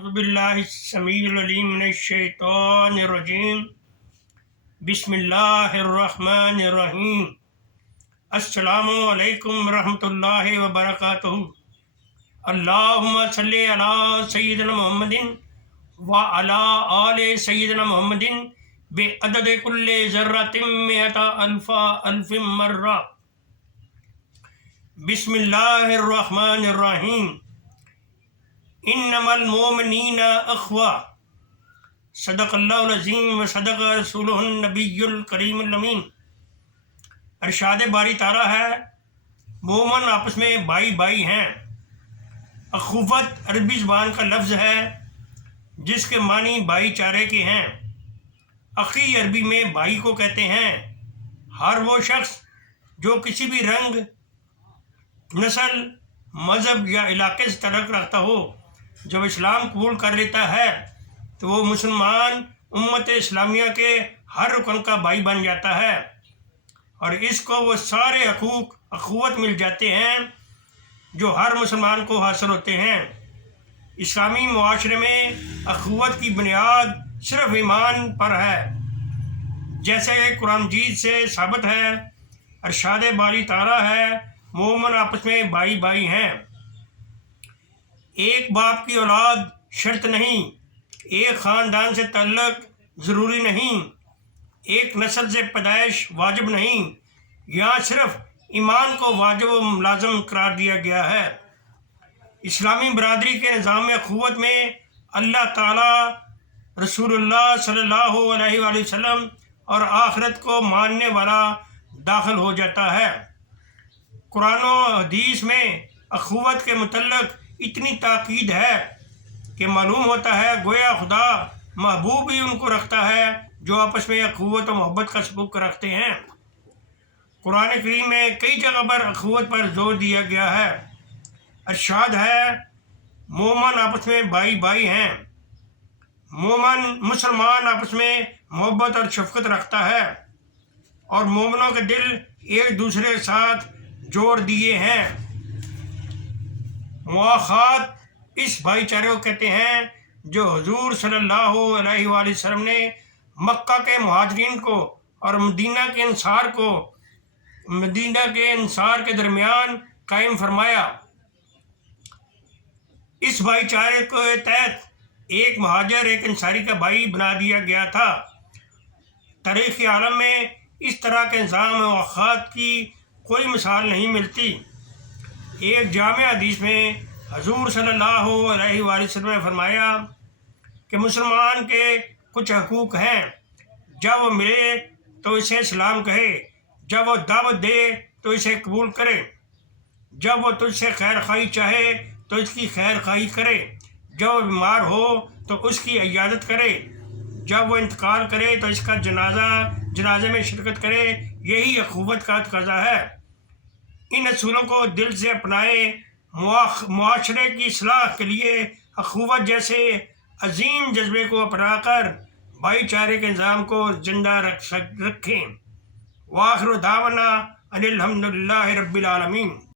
اعوذ باللہ السمیع العلیم من الشیطان الرجیم بسم اللہ الرحمن الرحیم السلام علیکم ورحمۃ اللہ وبرکاتہ اللہم صلی علی سیدنا محمد وعلی آل سیدنا محمد بعدد کل ذرۃ مئۃ الف مرہ بسم اللہ الرحمن الرحیم انما المؤمنین اخوہ صدق اللہ العظیم و صدق رسولہ النبی الکریم الامین۔ ارشاد باری تعالیٰ ہے، مومن آپس میں بھائی بھائی ہیں۔ اخوت عربی زبان کا لفظ ہے جس کے معنی بھائی چارے کے ہیں۔ اخی عربی میں بھائی کو کہتے ہیں۔ ہر وہ شخص جو کسی بھی رنگ، نسل، مذہب یا علاقے سے تعلق رکھتا ہو، جب اسلام قبول کر لیتا ہے تو وہ مسلمان امت اسلامیہ کے ہر رکن کا بھائی بن جاتا ہے، اور اس کو وہ سارے حقوق اخوت مل جاتے ہیں جو ہر مسلمان کو حاصل ہوتے ہیں۔ اسلامی معاشرے میں اخوت کی بنیاد صرف ایمان پر ہے، جیسے قرآن مجید سے ثابت ہے۔ ارشاد باری تعالیٰ ہے، مومن آپس میں بھائی بھائی ہیں۔ ایک باپ کی اولاد شرط نہیں، ایک خاندان سے تعلق ضروری نہیں، ایک نسل سے پیدائش واجب نہیں، یہاں صرف ایمان کو واجب و لازم قرار دیا گیا ہے۔ اسلامی برادری کے نظام اخوت میں اللہ تعالیٰ، رسول اللہ صلی اللہ علیہ وآلہ وسلم اور آخرت کو ماننے والا داخل ہو جاتا ہے۔ قرآن و حدیث میں اخوت کے متعلق اتنی تاکید ہے کہ معلوم ہوتا ہے گویا خدا محبوب ہی ان کو رکھتا ہے جو آپس میں اخوت و محبت کا سلوک رکھتے ہیں۔ قرآن کریم میں کئی جگہ پر اخوت پر زور دیا گیا ہے۔ ارشاد ہے، مومن آپس میں بھائی بھائی ہیں۔ مسلمان آپس میں محبت اور شفقت رکھتا ہے، اور مومنوں کے دل ایک دوسرے کے ساتھ جوڑ دیے ہیں۔ مواخات اس بھائی چارے کو کہتے ہیں جو حضور صلی اللہ علیہ وآلہ وسلم نے مکہ کے مہاجرین کو اور مدینہ کے انصار کے درمیان قائم فرمایا۔ اس بھائی چارے کے تحت ایک مہاجر ایک انصاری کا بھائی بنا دیا گیا تھا۔ تاریخ عالم میں اس طرح کے نظام مواخات کی کوئی مثال نہیں ملتی۔ ایک جامع حدیث میں حضور صلی اللہ علیہ وآلہ وسلم نے فرمایا کہ مسلمان کے کچھ حقوق ہیں، جب وہ ملے تو اسے سلام کہے، جب وہ دعوت دے تو اسے قبول کرے، جب وہ تجھ سے خیر خواہی چاہے تو اس کی خیر خواہی کرے، جب وہ بیمار ہو تو اس کی عیادت کرے، جب وہ انتقال کرے تو اس کا جنازے میں شرکت کرے۔ یہی اخوت کا تقاضا ہے۔ ان اصولوں کو دل سے اپنائے، معاشرے کی اصلاح کے لیے اخوت جیسے عظیم جذبے کو اپنا کر بھائی چارے کے نظام کو زندہ رکھیں۔ وآخر دعوانا ان الحمد للہ رب العالمین۔